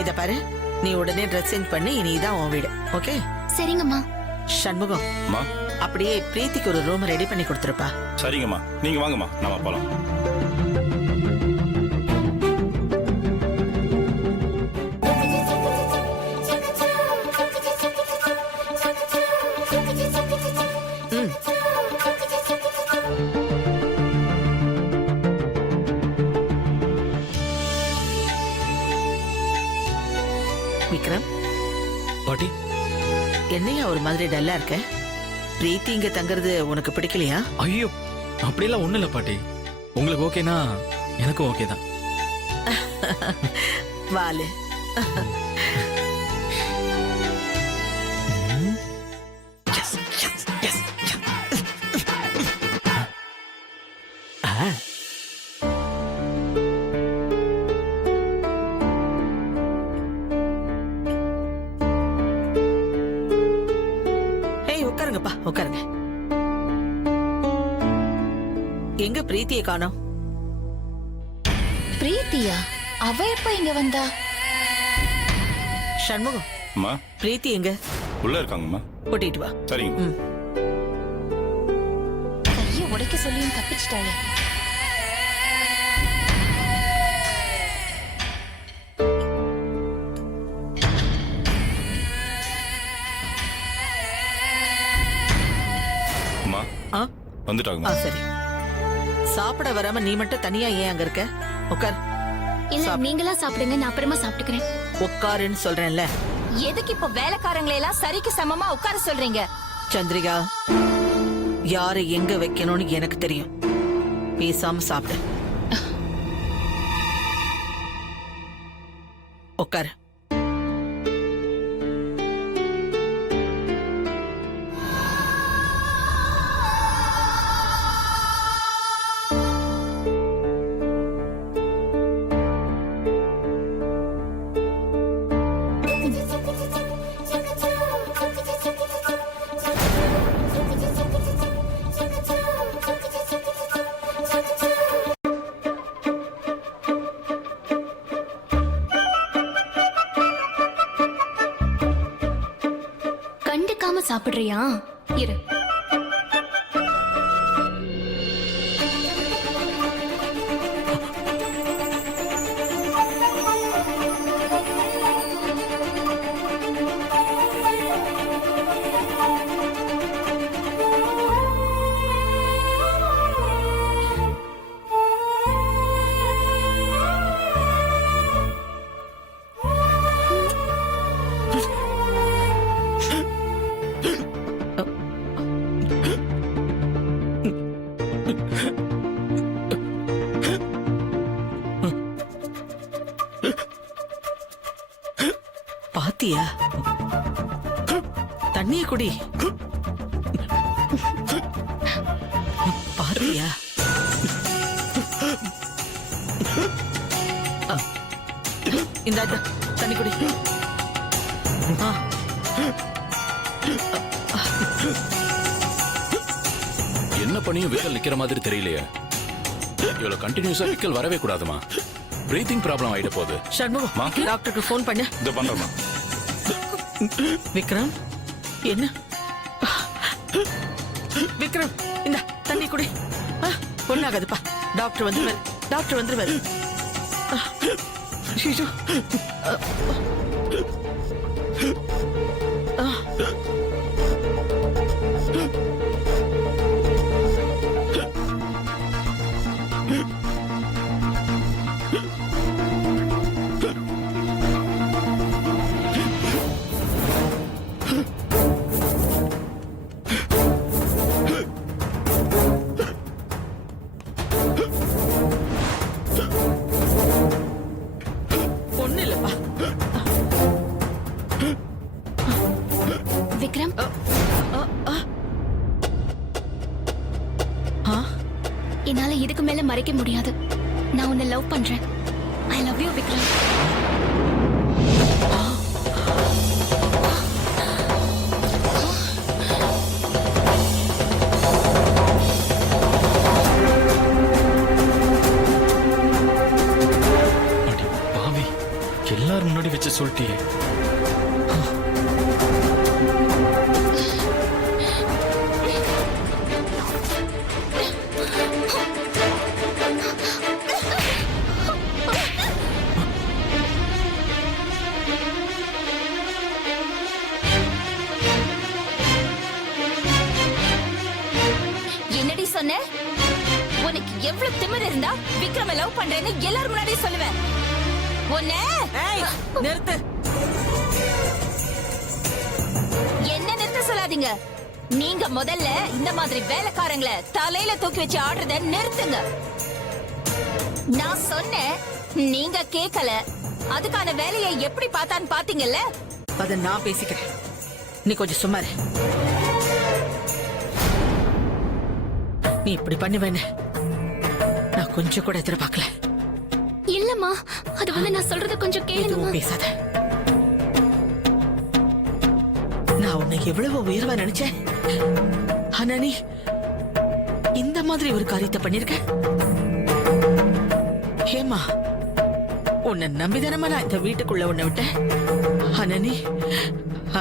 இத பாரு, நீ உடனே ட்ரெஸ் சேஞ்ச் பண்ணி இனிதான் உன் வீடு. ஓகே? சரிங்கம்மா. சண்முகம், அம்மா அப்படியே பிரீத்திக்கு ஒரு ரூம் ரெடி பண்ணி கொடுத்துருப்பா. சரிங்கம்மா, நீங்க வாங்கம்மா, நாம போலாம். விக்ரம், பாட்டி, என்னையா ஒரு மாதிரி டல்லா இருக்க? பிரீத்தி இங்க தங்குறது உனக்கு பிடிக்கலையா? ஐயோ அப்படியெல்லாம் ஒண்ணு இல்ல பாட்டி. உங்களுக்கு ஓகேனா எனக்கும் ஓகே தான். வாலு, உட்காருங்கப்பா, உட்காருங்க. எங்க பிரீத்தியை காணோம்? பிரீத்தியா? அவ எப்ப இங்க வந்தா? சண்முகம், அம்மா பிரீத்தி எங்க? உள்ள இருக்காங்கம்மா. கூட்டிட்டு வா. சரிங்க. கைய உடைக்க சொல்லியும் தப்பிச்சிட்டாளே. அம்மா வந்துட்டாங்கம்மா. சரி, சாப்பிட வராம நீ மட்டும் தனியா ஏன் அங்க இருக்க? உட்கார். இல்ல, நீங்களா சாப்பிடுங்க, நான் அப்புறமா சாப்பிட்டுக்கிறேன். உட்காருன்னு சொல்றேன்ல. எதுக்கு இப்ப வேலைக்காரங்களை எல்லாம் சரிக்கு சமமா உட்கார சொல்றீங்க? சந்திரிகா, யாரை எங்க வைக்கணும்னு எனக்கு தெரியும். பேசாம சாப்பிடு. உட்காரு. கண்டுக்காம சாப்பிடுறியா? இரு. பாத்தியா? தண்ணிய குடி. பாத்தியா? இந்த தண்ணி குடி. என்ன பண்ணியும் விக்கல் நிக்கிற மாதிரி தெரியலையே. இவ்வளவு கண்டினியூஸா விக்கல் வரவே கூடாதுமா. பிரீத்திங் ப்ராப்ளம் ஆயிட போகுது. சண்முகம், டாக்டருக்கு ஃபோன் பண்ணு. இத பண்றேம்மா. விக்ரம், என்ன? விக்ரம், இந்த தண்ணி குடி. ஒண்ணாகாதுப்பா. டாக்டர் வந்துருவாரு. டாக்டர் வந்துருவாரு. விக்ரம், என்னால இதுக்கு மேல மறைக்க முடியாது. நான் உன்னை லவ் பண்றேன். I love you Vikram. எல்லாரும் முன்னாடி வச்சு சொல்லிட்டியே. என்னடி சொன்ன? உனக்கு எவ்வளவு திமிரு இருந்தா விக்ரம லவ் பண்றேன்னு எல்லாரும் முன்னாடி சொல்லுவேன். உன்ன ஏய் நிறுத்து. என்ன நிறுத்த சொல்லாதீங்க. நீங்க முதல்ல இந்த மாதிரி வேலைக்காரங்களை தலையில தூக்கி வச்சு ஆடுறத நிறுத்துங்க. நான் சொன்னேன், நீங்க கேட்கல. அதுக்கான வேலையை எப்படி பார்த்தான்னு பாத்தீங்கல்ல. அத நான் பேசிக்கிறேன், நீ கொஞ்சம் சும்மா இரு. நீ இப்படி பண்ணுவேன்னு நான் கொஞ்சம் கூட எதிர்பார்க்கல. இல்லம்மா, அது வந்து நான் சொல்றத கொஞ்சம் கேளுங்கம்மா. எதுவும் பேசாத. நான் உன்னை எவ்வளவு உயர்வா நினைச்சேன். ஆனா நீ இந்த மாதிரி ஒரு காரியத்தை பண்ணிருக்க. ஹேமா, உன்னை நம்பிதானமா நான் இந்த வீட்டுக்குள்ள உன்னை விட்டேன். ஆனா நீ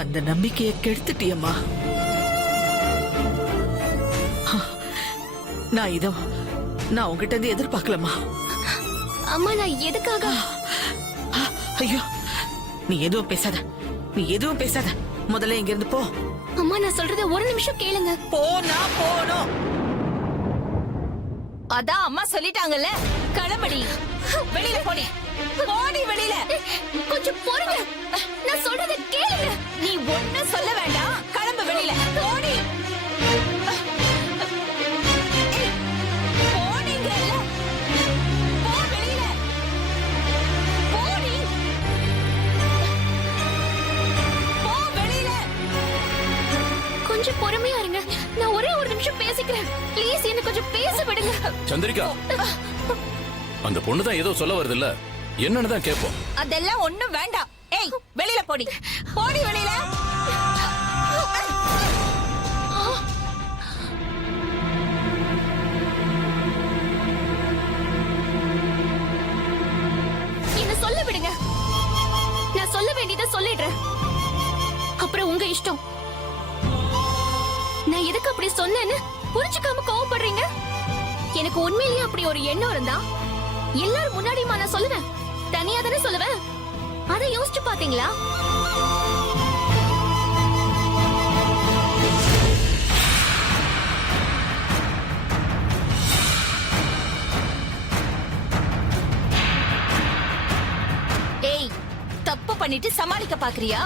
அந்த நம்பிக்கையை கெடுத்துட்டியம்மா. நான் உங்ககிட்ட இருந்து எதிர்பார்க்கலம்மா. அம்மா, நான் எதுக்காக? ஐயோ, நீ எதுவும் பேசாத, நீ எதுவும் பேசாத. முதல்ல இங்க இருந்து போ. அம்மா, நான் சொல்றத ஒரு நிமிஷம் கேளுங்க. போனோம். அதான் அம்மா சொல்லிட்டாங்கல்ல, கிளம்படி. வெளியில போடி. போடி வெளியில. கொஞ்சம் பொறுங்க, நான் சொல்றத கேளுங்க. நீ ஒண்ணு சொல்ல வேண்டாம், கிளம்பு வெளியில. போடி. போடிங்கல்ல. போ வெளியில. போடி. போ வெளியில. கொஞ்சம் பொறுமையா இருங்க, நான் ஒரே ஒரு நிமிஷம் பேசிக்கிறேன். ப்ளீஸ் என்ன கொஞ்சம் பேச விடுங்க. சந்திரிகா, அந்த பொண்ணு தான் ஏதோ சொல்ல வருது இல்ல, என்னன்னு தான் கேட்போம். அதெல்லாம் ஒண்ணும் வேண்டாம். ஏய், வெளியில போடி. போடி வெளியில. என்ன சொல்ல விடுங்க, நான் சொல்ல வேண்டியதை சொல்லிடுறேன். அப்புறம் உங்க இஷ்டம். நான் எதுக்கு அப்படி சொன்னேன்னு புரிஞ்சுக்காம கோவப்படுறீங்க? எனக்கு உண்மையிலேயே அப்படி ஒரு எண்ணம் இருந்தா எல்லாரும் முன்னாடியுமா நான் சொல்லுவேன்? தனியா தானே சொல்லுவேன். அதை யோசிச்சு பாத்தீங்களா? ஏய், தப்பு பண்ணிட்டு சமாளிக்க பாக்குறியா?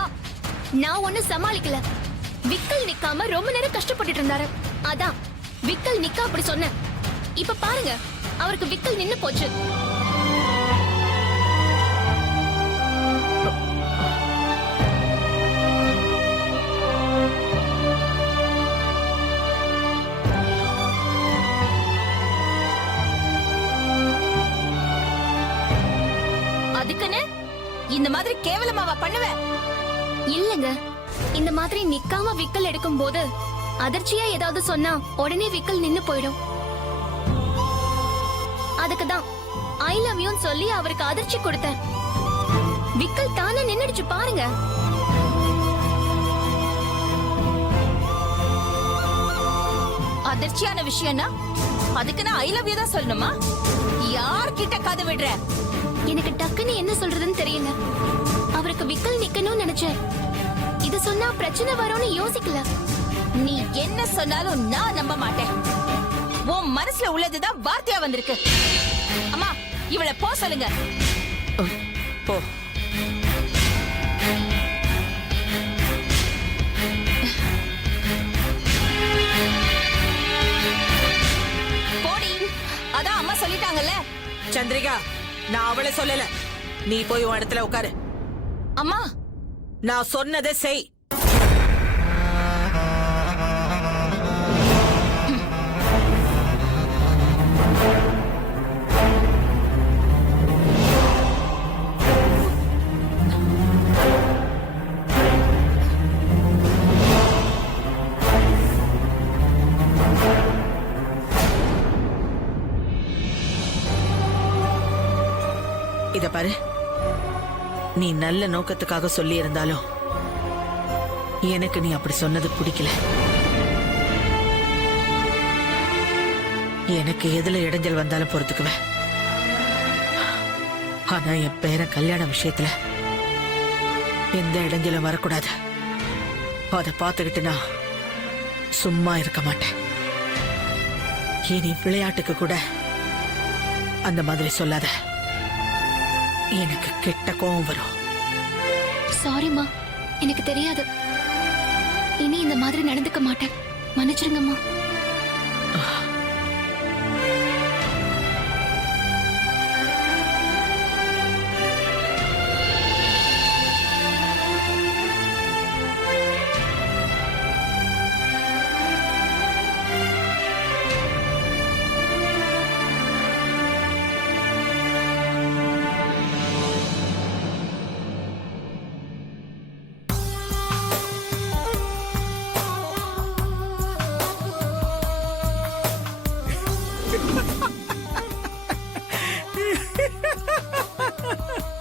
நான் ஒண்ணு சமாளிக்கல. விக்கல் நிக்காம ரொம்ப நேரம் கஷ்டப்பட்டுட்டு இருந்தாரு. அதான் விக்கல் நிக்க அப்படி சொன்னேன். இப்ப பாருங்க, அவருக்கு விக்கல் நின்னு போச்சு. அதுக்குன்னு இந்த மாதிரி கேவலமாவா பண்ணுவேன்? இல்லங்க, இந்த மாதிரி நிக்காம விக்கல் எடுக்கும் போது அதிர்ச்சியா ஏதாவது சொன்னா உடனே விக்கல் நின்னு போயிடும். அதுக்குதான் ஐ லவ் யூ சொல்லி அவருக்கு அதிர்ச்சி கொடுத்தேன். விக்கல் தானே நின்னுடுச்சு பாருங்க. அதிர்ச்சியான விஷயம்னா அதுக்கு நான் ஐ லவ் யூ தான் சொல்லணுமா? யார்கிட்ட கதை விடுற? எனக்கு டக்குன்னு என்ன சொல்றதுன்னு தெரியல. அவருக்கு விக்கல் நிக்கணும்னு நினைச்சேன். இது சொன்னா பிரச்சனை வரும்னு யோசிக்கல. நீ என்ன சொன்னாலும் நான் நம்ப மாட்டேன். உன் மனசுல உள்ளதுதான் வார்த்தையா வந்திருக்கு. அம்மா, இவளை போ சொல்லுங்க. போ. போடி. அதான் அம்மா சொல்லிட்டாங்கல்ல. சந்திரிகா, நான் அவளை சொல்லல. நீ போய் உன் இடத்துல உட்காரு. அம்மா, நான் சொன்னதை செய். இத பாரு, நீ நல்ல நோக்கத்துக்காக சொல்லி இருந்தாலும் எனக்கு நீ அப்படி சொன்னது பிடிக்கல. எனக்கு எதுல இடைஞ்சல் வந்தாலும் பொறுத்துக்குவேன். ஆனா என் பேரன் கல்யாண விஷயத்துல எந்த இடைஞ்சலும் வரக்கூடாது. அதை பார்த்துக்கிட்டு நான் சும்மா இருக்க மாட்டேன். இனி விளையாட்டுக்கு கூட அந்த மாதிரி சொல்லாத. எனக்கு கெட்ட கோவம் வரும். சாரிம்மா, எனக்கு தெரியாது. இனி இந்த மாதிரி நடந்துக்க மாட்டேன். மன்னிச்சிருங்கம்மா.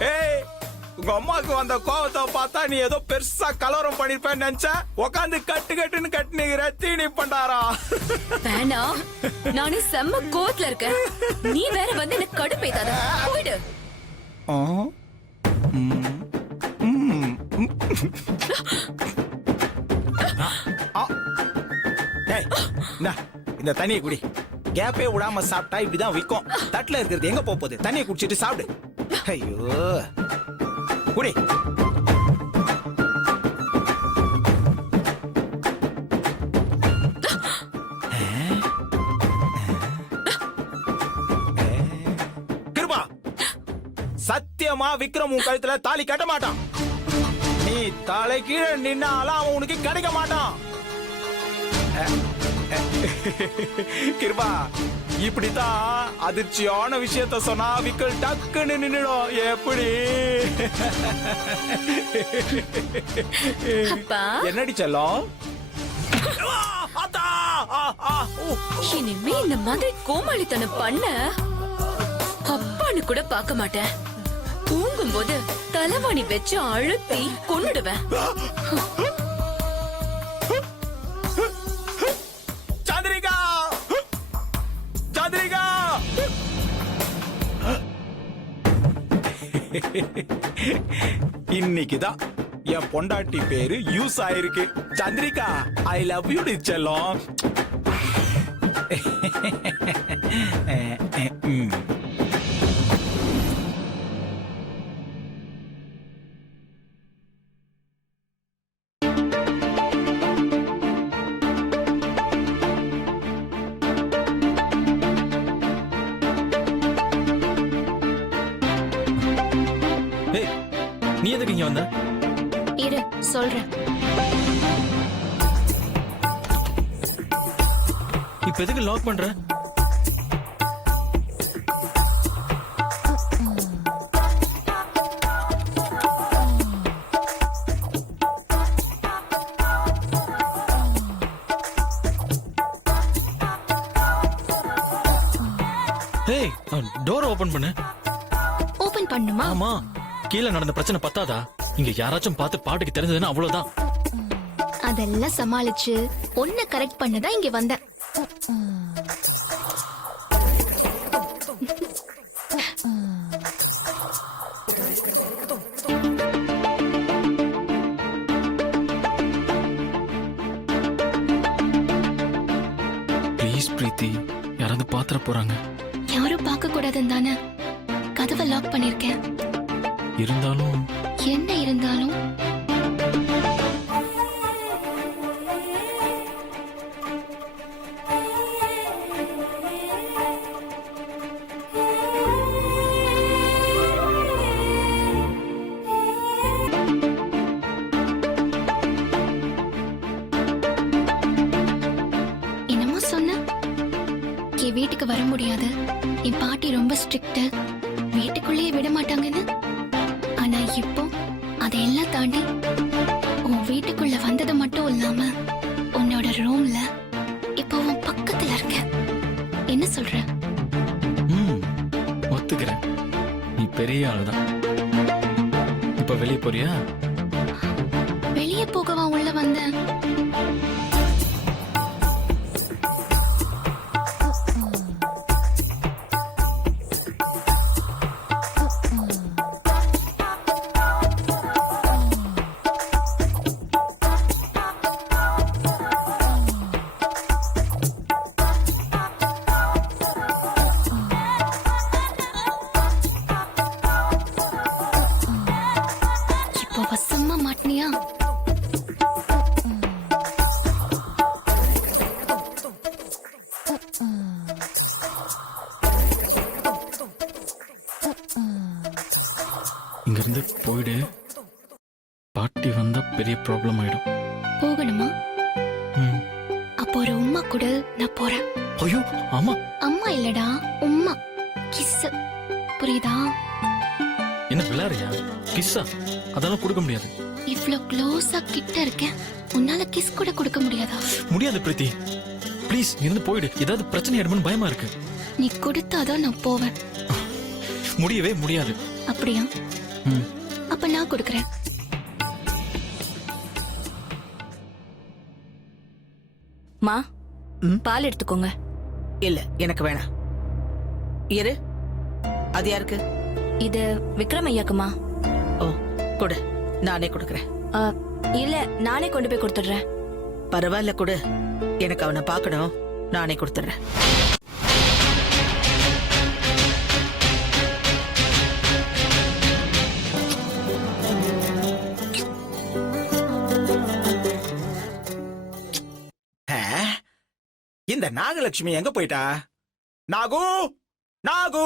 ஏய், உங்க அம்மாக்கு வந்த கோவத்தை பார்த்தா நீ ஏதோ பெருசா கலவரம் பண்ணிருப்பேன்னு நினைச்ச. உட்காந்து கட்டுன்னு கட்டுனுங்கிற தீனி பண்டாரா. வேணா, நானே செம்ம கோவத்துல இருக்கேன். நீ வேற வந்து எனக்கு கடுப்பேத்தாத. போயிடு. ஏய், இந்தா, இந்த தண்ணியை குடி. கேப்பே விடாம சாப்பிட்டா இப்படிதான் விக்கும். தட்டுல இருக்கிறது எங்க போகுது? தண்ணியை குடிச்சிட்டு சாப்பிடு. ஐயோ, குடி. கிருபா, சத்தியமா விக்ரம் உன் கழுத்துல தாலி கட்ட மாட்டான். நீ தலை கீழே நின்னாலும் அவன் உனக்கு கிடைக்க மாட்டான். கிருபா, இப்படித்தான் அதிர்ச்சியான விஷயத்த சொன்னா விக்கல் டக்குன்னு நின்னுடும். எப்படி? என்னடி செல்லம்? இனிமே இந்த மாதிரி கோமாளித்தனம் பண்ண அப்பான்னு கூட பார்க்க மாட்டேன். தூங்கும்போது தலைவாணி வச்சு அழுத்தி கொன்னுடுவேன். சந்திரிகா, சந்திரிகா. இன்னைக்குதான் என் பொண்டாட்டி பேரு யூஸ் ஆயிருக்கு. சந்திரிகா, ஐ லவ் யூ செல்லம். ஏய், நீ எதுக்கு இங்க வந்த? இரு, சொல்றேன். இப்ப எதுக்கு லாக் பண்ற? ஏய், டோர் ஓபன் பண்ணு. ஓபன் பண்ணுமா? ஆமா, கீழே நடந்த பிரச்சனை பத்தாதா? இங்க யாராச்சும் பார்த்து பாட்டுக்கு தெரிஞ்சதுன்னா அவ்வளவுதான். அதெல்லாம் சமாளிச்சு ஒன்ன கரெக்ட் பண்ணதான் இங்க வந்தேன். ப்ளீஸ் பிரீத்தி, யாராவது பாத்திர போறாங்க. யாரும் பார்க்க கூடாதுன்னு தானே கதவை லாக் பண்ணிருக்கேன். இருந்தாலும் என்ன இருந்தாலும் என்னமோ சொன்ன. என் வீட்டுக்கு வர முடியாது, என் பாட்டி ரொம்ப ஸ்ட்ரிக்ட், வீட்டுக்குள்ளேயே விட மாட்டாங்கன்னு. ஆனா இப்போ அதையெல்லாம் தாண்டி உன் வீட்டுக்குள்ள வந்தது மட்டும் இல்லாம உன்னோட ரூம்ல இப்போ உன் பக்கத்துல இருக்க. என்ன சொல்ற? ஒத்துக்கிறேன், நீ பெரிய ஆள்தான். இப்ப போறியா? வெளியே போகவா உள்ள வந்தேன்? இப்போ வசமா மாட்டினியா? இங்க இருந்து போயிடு. பாட்டி வந்தா பெரிய ப்ராப்ளம் ஆயிடும். போகணுமா? ம். அப்போ ஒரு உம்மா கூட நான் போறேன். ஐயோ ஆமா. அம்மா இல்லடா, உம்மா. கிஸ். புரியுதா? என்ன விளையாடுறியா? கிஸ்ஸா? அதெல்லாம் கொடுக்க முடியாது. இவ்ளோ க்ளோஸா கிட்ட இருக்கேன், உன்னால கிஸ் கூட கொடுக்க முடியாதா? முடியாது பிரீத்தி, ப்ளீஸ் இருந்து போயிடு. ஏதாவது பிரச்சனை ஆயிடுமோன்னு பயமா இருக்கு. நீ கொடுத்தாதான் நான் போவேன். முடியவே முடியாது. அப்படியா? ம். அப்ப நான் கொடுக்கறேன். மா பால் எடுத்துக்கோங்க. இல்ல எனக்கு வேணாம். இரு, அது யாருக்கு? இது விக்ரம் ஐயாக்குமா? ஓ கொடு, நானே கொடுக்கறேன். இல்ல நானே கொண்டு போய் கொடுத்துடுறேன். பரவாயில்ல கொடு, எனக்கு அவனை பார்க்கணும், நானே கொடுத்துட்றேன். இந்த நாகலட்சுமி எங்க போயிட்டா? நாகு, நாகு.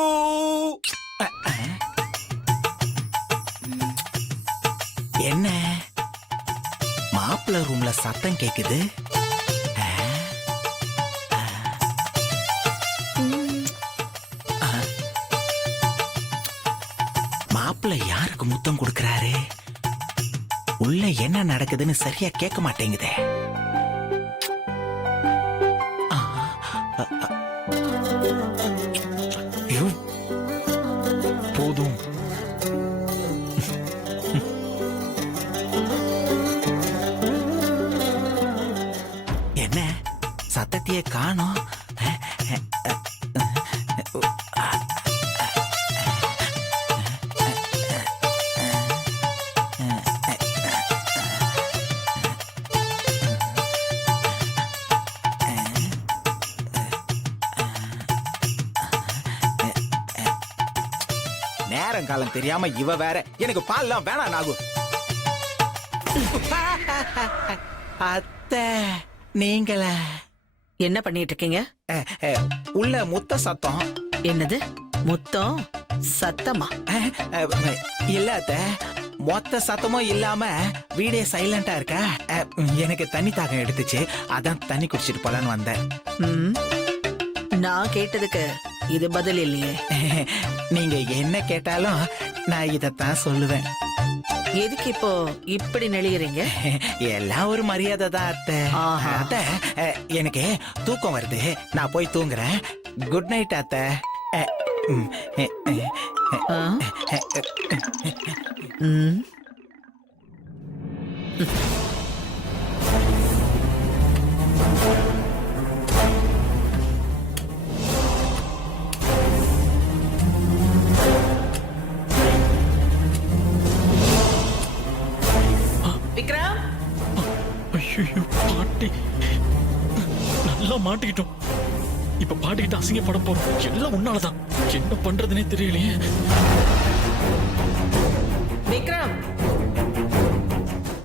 என்ன மாப்பிள்ள ரூம்ல சத்தம் கேக்குது? மாப்பிள்ள யாருக்கு முத்தம் கொடுக்கறாரு? உள்ள என்ன நடக்குதுன்னு சரியா கேட்க மாட்டேங்குதே. ஐயோ, போதும். என்ன சத்தத்தையே காணோம்? நேரங்காலம் தெரியாம இவ வேற. எனக்கு பால்லாம் வேணாம் நாகு. அத்தை நீங்களா? என்ன பண்ணிட்டு இருக்கீங்க? உள்ள முத்த சத்தம். என்னது முத்தம் சத்தமா? இல்ல அத்தை, மொத்த சத்தமும் இல்லாம வீடே சைலண்டா இருக்கா. எனக்கு தண்ணி தாகம் எடுத்துச்சு, அதான் தண்ணி குடிச்சிட்டு போலான்னு வந்தேன். ம், நான் கேட்டதுக்கு இது பதில் இல்லையே. நீங்க என்ன கேட்டாலும் நான் இதத்தான் சொல்லுவேன். எதுக்கு இப்போ இப்படி நெளியறீங்க? எல்லாம் ஒரு மரியாதை தான் அத்தை. ஆஹா. அத்தை, எனக்கு தூக்கம் வருது, நான் போய் தூங்குறேன். குட் நைட் அத்தை. ஆ? ம். விக்ரம், ஐயோ பாட்டி, நல்லா மாட்டிக்கிட்டோம். இப்ப பாட்டிக்கிட்ட அசிங்கப்பட போறோம். எல்லாம் உன்னாலதான். என்ன பண்றதுனே தெரியலையே.